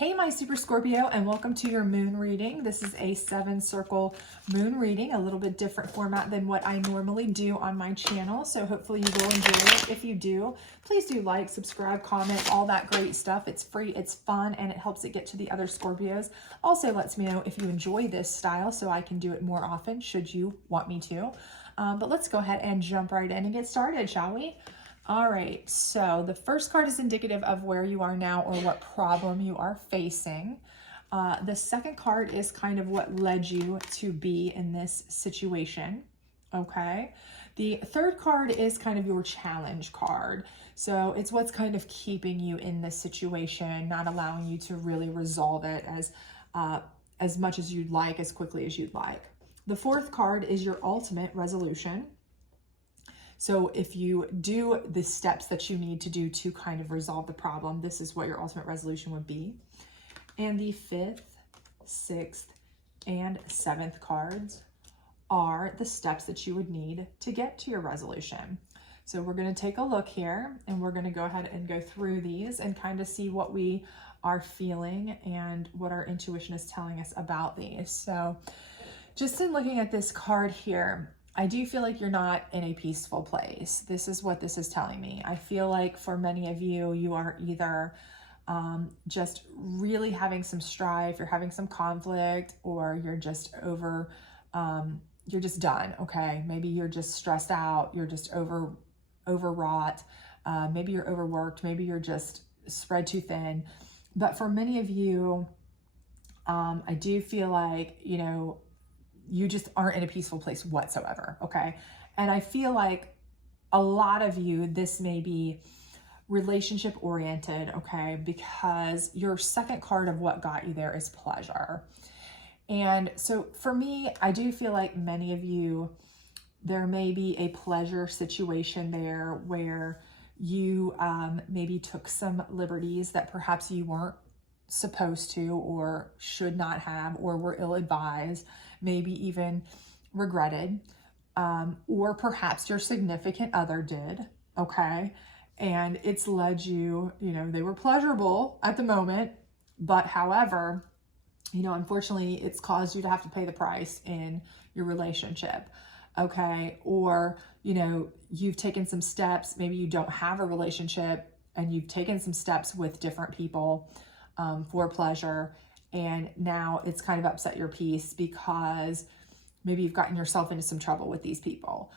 Hey, my Super Scorpio, and welcome to your moon reading. This is a 7-circle moon reading, a little bit different format than what I normally do on my channel. So hopefully you will enjoy it. If you do, please do like, subscribe, comment, all that great stuff. It's free, it's fun, and it helps it get to the other Scorpios. Also lets me know if you enjoy this style so I can do it more often should you want me to. But let's go ahead and jump right in and get started, shall we? All right, so the first card is indicative of where you are now or what problem you are facing. The second card is kind of what led you to be in this situation, okay? The third card is kind of your challenge card. So it's what's kind of keeping you in this situation, not allowing you to really resolve it as much as you'd like, as quickly as you'd like. The fourth card is your ultimate resolution. So if you do the steps that you need to do to kind of resolve the problem, this is what your ultimate resolution would be. And the fifth, sixth, and seventh cards are the steps that you would need to get to your resolution. So we're going to take a look here and we're going to go ahead and go through these and kind of see what we are feeling and what our intuition is telling us about these. So just in looking at this card here, I do feel like you're not in a peaceful place. This is what this is telling me. I feel like for many of you, you are either just really having some strife, you're having some conflict, or you're just you're just done, okay? Maybe you're just stressed out, you're just overwrought, maybe you're overworked, maybe you're just spread too thin. But for many of you, I do feel like, you just aren't in a peaceful place whatsoever, okay? And I feel like a lot of you, this may be relationship oriented, okay? Because your second card of what got you there is pleasure. And so for me, I do feel like many of you, there may be a pleasure situation there where you maybe took some liberties that perhaps you weren't supposed to or should not have, or were ill-advised, maybe even regretted, or perhaps your significant other did, okay? And it's led you, they were pleasurable at the moment, but however, unfortunately, it's caused you to have to pay the price in your relationship, okay? Or, you've taken some steps, maybe you don't have a relationship and you've taken some steps with different people for pleasure, and now it's kind of upset your peace because maybe you've gotten yourself into some trouble with these people.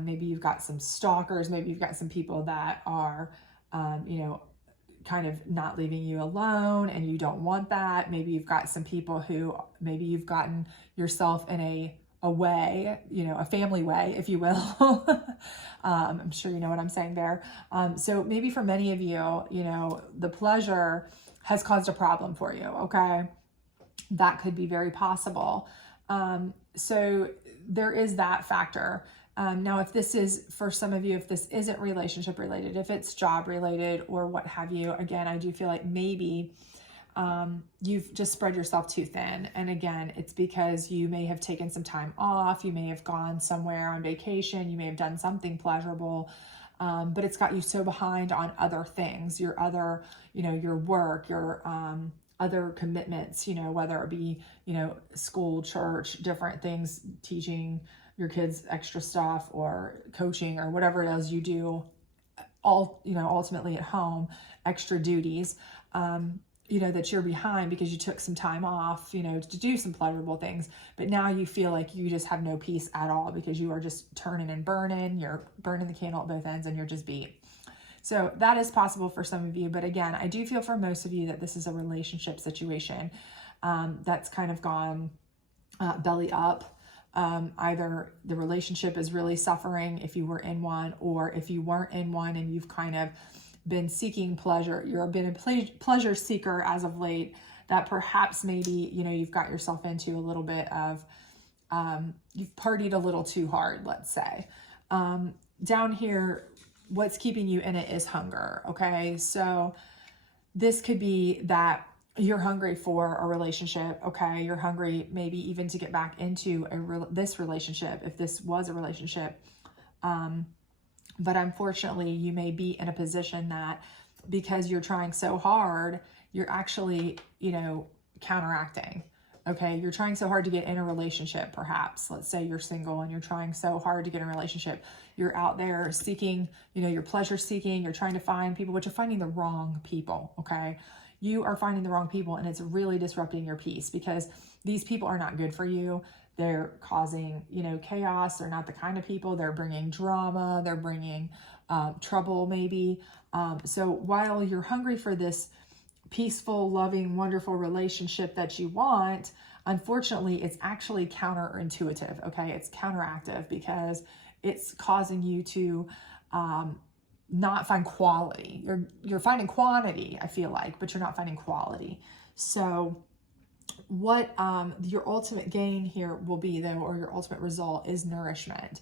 Maybe you've got some stalkers, maybe you've got some people that are, kind of not leaving you alone and you don't want that. Maybe you've got some people who, maybe you've gotten yourself in a way, a family way, if you will. I'm sure you know what I'm saying there. So maybe for many of you, the pleasure has caused a problem for you, okay? That could be very possible. So there is that factor. Now, if this is, for some of you, if this isn't relationship related, if it's job related or what have you, again, I do feel like maybe you've just spread yourself too thin. And again, it's because you may have taken some time off, you may have gone somewhere on vacation, you may have done something pleasurable, but it's got you so behind on other things, your other, your work, your other commitments, whether it be, school, church, different things, teaching your kids extra stuff or coaching or whatever it is you do, all, ultimately at home, extra duties, that you're behind because you took some time off, to do some pleasurable things. But now you feel like you just have no peace at all because you are just turning and burning. You're burning the candle at both ends and you're just beat. So that is possible for some of you. But again, I do feel for most of you that this is a relationship situation that's kind of gone belly up. Either the relationship is really suffering if you were in one, or if you weren't in one and you've kind of been seeking pleasure, you've been a pleasure seeker as of late, that perhaps maybe, you've got yourself into a little bit of, you've partied a little too hard, let's say. Down here, what's keeping you in it is hunger, okay? So this could be that you're hungry for a relationship, okay? You're hungry maybe even to get back into this relationship, if this was a relationship. But unfortunately, you may be in a position that because you're trying so hard, you're actually, you know, counteracting. Okay, you're trying so hard to get in a relationship, perhaps. Let's say you're single and you're trying so hard to get in a relationship. You're out there seeking, you know, you're pleasure seeking, you're trying to find people, but you're finding the wrong people, okay? You are finding the wrong people, and it's really disrupting your peace because these people are not good for you. They're causing, you know, chaos. They're not the kind of people. They're bringing drama. They're bringing trouble, maybe. So while you're hungry for this peaceful, loving, wonderful relationship that you want, unfortunately, it's actually counterintuitive, okay? It's counteractive because it's causing you to not find quality. You're finding quantity, I feel like, but you're not finding quality. So what your ultimate gain here will be, though, or your ultimate result is nourishment.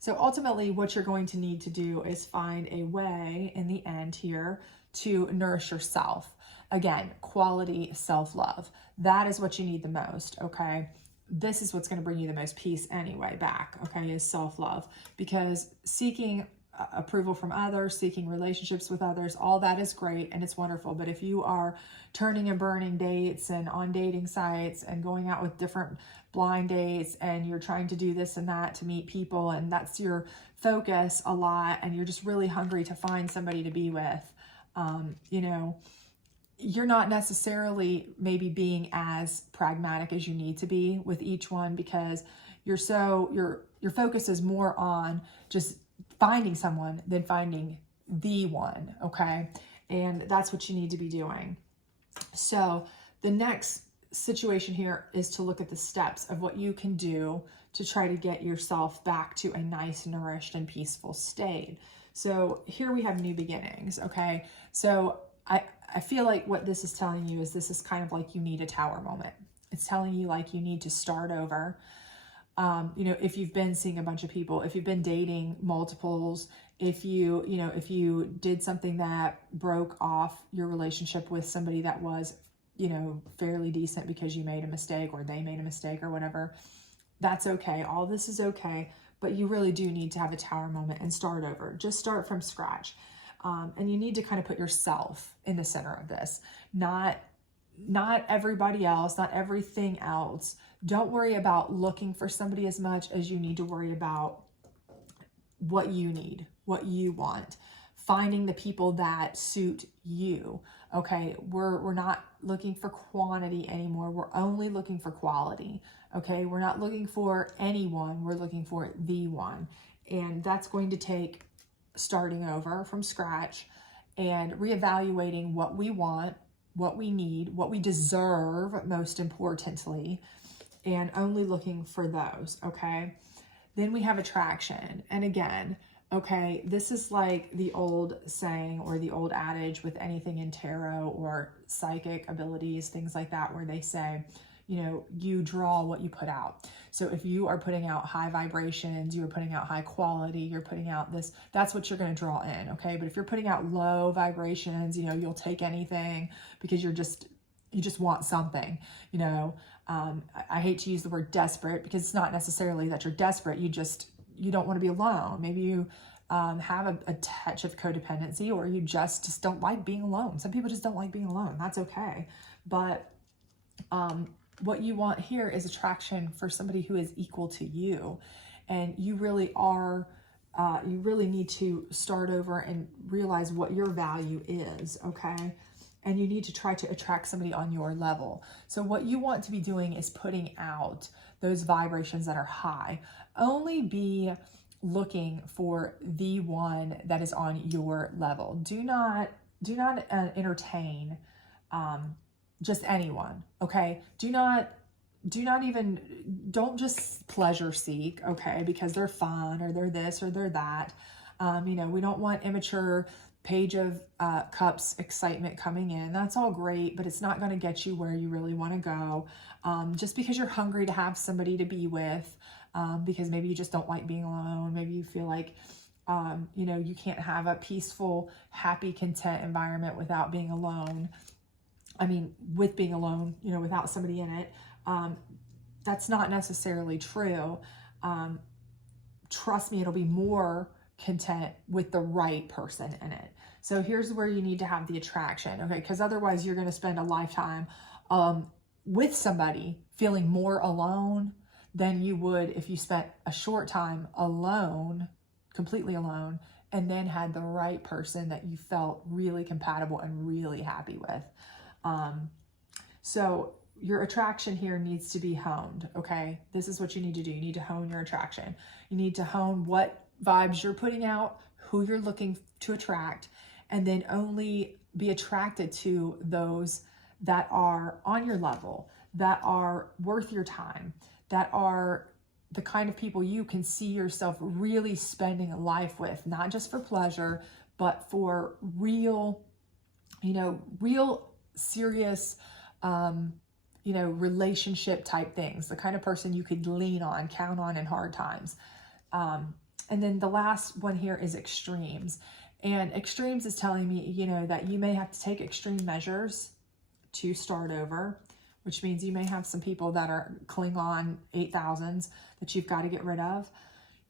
So ultimately, what you're going to need to do is find a way in the end here to nourish yourself. Again, quality self-love. That is what you need the most, okay? This is what's going to bring you the most peace anyway back, okay, is self-love. Because seeking approval from others, seeking relationships with others, all that is great and it's wonderful. But if you are turning and burning dates and on dating sites and going out with different blind dates and you're trying to do this and that to meet people, and that's your focus a lot, and you're just really hungry to find somebody to be with, you know, you're not necessarily maybe being as pragmatic as you need to be with each one, because your focus is more on just finding someone than finding the one, okay? And that's what you need to be doing. So the next situation here is to look at the steps of what you can do to try to get yourself back to a nice, nourished, and peaceful state. So here we have new beginnings, okay? So I feel like what this is telling you is this is kind of like you need a tower moment. It's telling you like you need to start over. You know, if you've been seeing a bunch of people, if you've been dating multiples, if you did something that broke off your relationship with somebody that was, you know, fairly decent because you made a mistake or they made a mistake or whatever, that's okay. All this is okay, but you really do need to have a tower moment and start over. Just start from scratch. And you need to kind of put yourself in the center of this, not everybody else, not everything else. Don't worry about looking for somebody as much as you need to worry about what you need, what you want, finding the people that suit you. Okay, we're not looking for quantity anymore. We're only looking for quality. Okay, we're not looking for anyone. We're looking for the one. And that's going to take starting over from scratch and reevaluating what we want, what we need, what we deserve, most importantly, and only looking for those, okay? Then we have attraction. And again, okay, this is like the old saying or the old adage with anything in tarot or psychic abilities, things like that, where they say, you know, you draw what you put out. So if you are putting out high vibrations, you're putting out high quality, you're putting out this, that's what you're going to draw in, okay? But if you're putting out low vibrations, you know, you'll take anything because you just want something, you know. I hate to use the word desperate because it's not necessarily that you're desperate. You don't want to be alone. Maybe you have a touch of codependency, or you just don't like being alone. Some people just don't like being alone. That's okay. But what you want here is attraction for somebody who is equal to you. And you really are, you really need to start over and realize what your value is, okay? And you need to try to attract somebody on your level. So what you want to be doing is putting out those vibrations that are high. Only be looking for the one that is on your level. Do not entertain just anyone, okay? Don't just pleasure seek, okay? Because they're fun or they're this or they're that. You know, we don't want immature Page of Cups excitement coming in. That's all great, but it's not going to get you where you really want to go. Just because you're hungry to have somebody to be with, because maybe you just don't like being alone. Maybe you feel like, you know, you can't have a peaceful, happy, content environment without being alone. I mean, with being alone, you know, without somebody in it. That's not necessarily true. Trust me, it'll be more content with the right person in it. So here's where you need to have the attraction, okay? Because otherwise you're going to spend a lifetime with somebody feeling more alone than you would if you spent a short time alone, completely alone, and then had the right person that you felt really compatible and really happy with. So your attraction here needs to be honed, okay? This is what you need to do. You need to hone your attraction. You need to hone what vibes you're putting out, who you're looking to attract, and then only be attracted to those that are on your level, that are worth your time, that are the kind of people you can see yourself really spending a life with, not just for pleasure, but for real, real serious, relationship type things, the kind of person you could lean on, count on in hard times. And then the last one here is extremes. And extremes is telling me, that you may have to take extreme measures to start over, which means you may have some people that are Klingon 8000s that you've got to get rid of.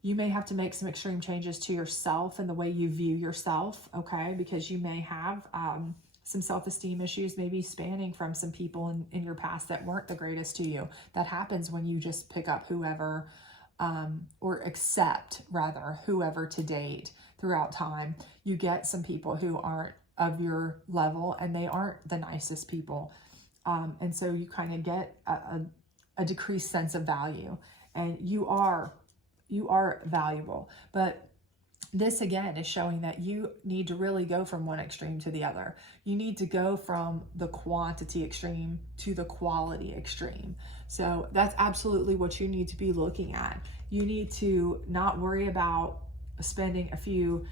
You may have to make some extreme changes to yourself and the way you view yourself, okay? Because you may have some self-esteem issues, maybe spanning from some people in your past that weren't the greatest to you. That happens when you just pick up whoever, or accept rather, whoever to date throughout time. You get some people who aren't of your level and they aren't the nicest people. And so you kind of get a decreased sense of value, and you are valuable. But this again is showing that you need to really go from one extreme to the other. You need to go from the quantity extreme to the quality extreme. So that's absolutely what you need to be looking at. You need to not worry about spending a few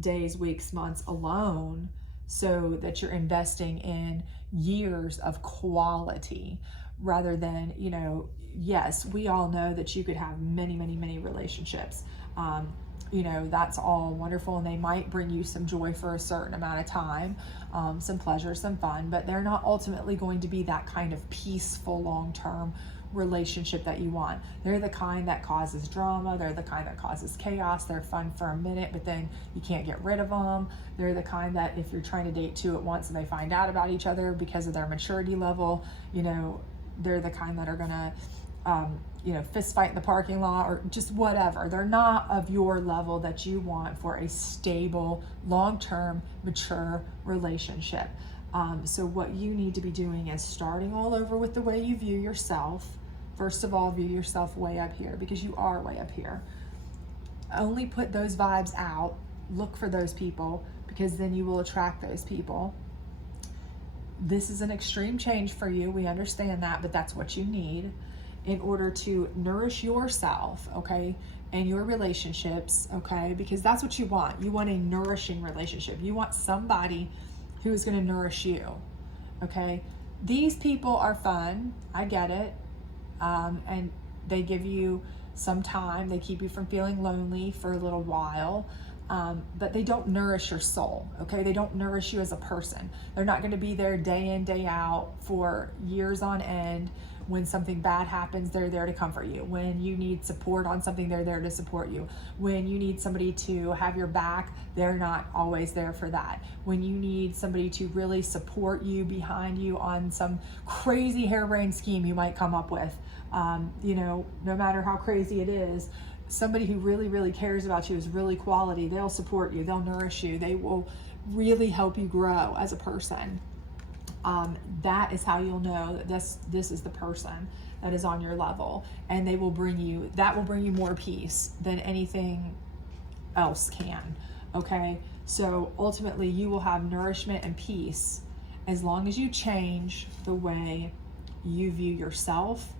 days, weeks, months alone so that you're investing in years of quality rather than, yes, we all know that you could have many, many, many relationships. That's all wonderful, and they might bring you some joy for a certain amount of time, some pleasure, some fun, but they're not ultimately going to be that kind of peaceful, long-term relationship that you want. They're the kind that causes drama. They're the kind that causes chaos. They're fun for a minute, but then you can't get rid of them. They're the kind that if you're trying to date two at once and they find out about each other because of their maturity level, they're the kind that are gonna fist fight in the parking lot or just whatever. They're not of your level that you want for a stable, long-term, mature relationship. So what you need to be doing is starting all over with the way you view yourself. First of all, view yourself way up here, because you are way up here. Only put those vibes out. Look for those people, because then you will attract those people. This is an extreme change for you. We understand that, but that's what you need in order to nourish yourself, okay, and your relationships, okay, because that's what you want. You want a nourishing relationship. You want somebody who is going to nourish you, okay? These people are fun. I get it. And they give you some time. They keep you from feeling lonely for a little while. But they don't nourish your soul, okay? They don't nourish you as a person. They're not going to be there day in, day out for years on end. When something bad happens, they're there to comfort you. When you need support on something, they're there to support you. When you need somebody to have your back, they're not always there for that. When you need somebody to really support you, behind you on some crazy harebrained scheme you might come up with, no matter how crazy it is, somebody who really, really cares about you is really quality. They'll support you. They'll nourish you. They will really help you grow as a person. That is how you'll know that this is the person that is on your level, and that will bring you more peace than anything else can. Okay. So ultimately you will have nourishment and peace as long as you change the way you view yourself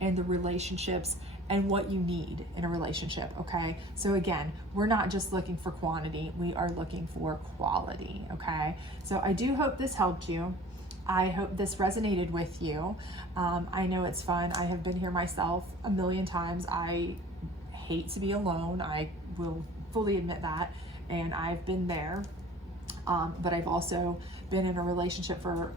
and the relationships and what you need in a relationship, okay? So again, we're not just looking for quantity, we are looking for quality, okay? So I do hope this helped you. I hope this resonated with you. I know it's fun. I have been here myself a million times. I hate to be alone. I will fully admit that. And I've been there. But I've also been in a relationship for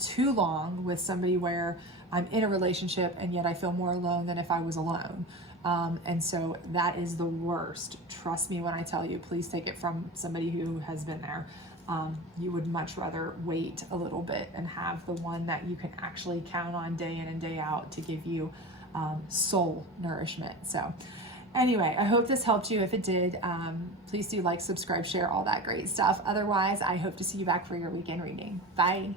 too long with somebody where I'm in a relationship and yet I feel more alone than if I was alone. And so that is the worst. Trust me when I tell you, please take it from somebody who has been there. You would much rather wait a little bit and have the one that you can actually count on day in and day out to give you soul nourishment. So anyway, I hope this helped you. If it did, please do like, subscribe, share, all that great stuff. Otherwise, I hope to see you back for your weekend reading. Bye.